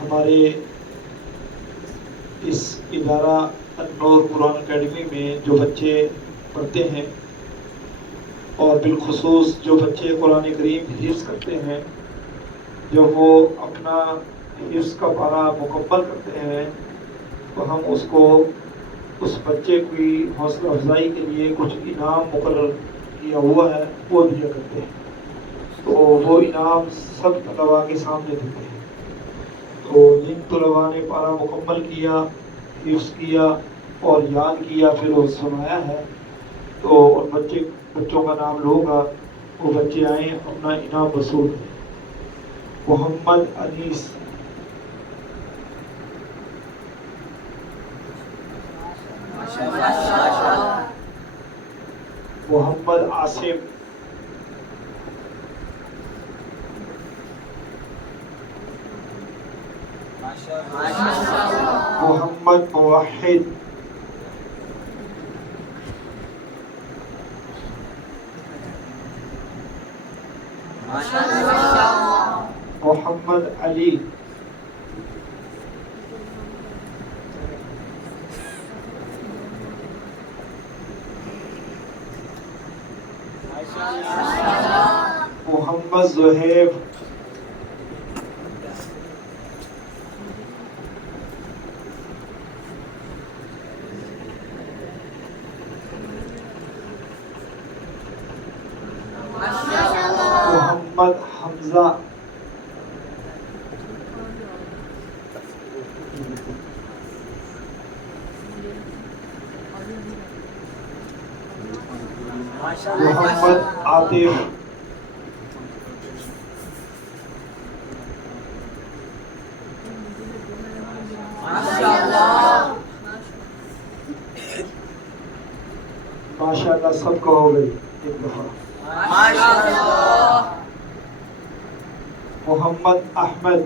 ہمارے اس ادارہ النور قرآن اکیڈمی میں جو بچے پڑھتے ہیں اور بالخصوص جو بچے قرآن کریم حفظ کرتے ہیں، جب وہ اپنا حفظ کا پارہ مکمل کرتے ہیں تو ہم اس بچے کی حوصلہ افزائی کے لیے کچھ انعام مقرر کیا ہوا ہے، وہ دیا کرتے ہیں۔ تو وہ انعام سب طلباء کے سامنے دیتے ہیں۔ تو جن طلباء نے پارہ مکمل کیا، حفظ کیا اور یاد کیا پھر وہ سنایا ہے، تو ان بچوں کا نام لوں گا، وہ بچے آئیں اپنا انعام وصول کریں۔ محمد انیس، محمد عاصم، محمد موحد، محمد علی، محمد زہیب، محمد حمزہ، محمد عاطف، ماشاءاللہ سب کو ہو گئی ایک دفعہ۔ محمد احمد،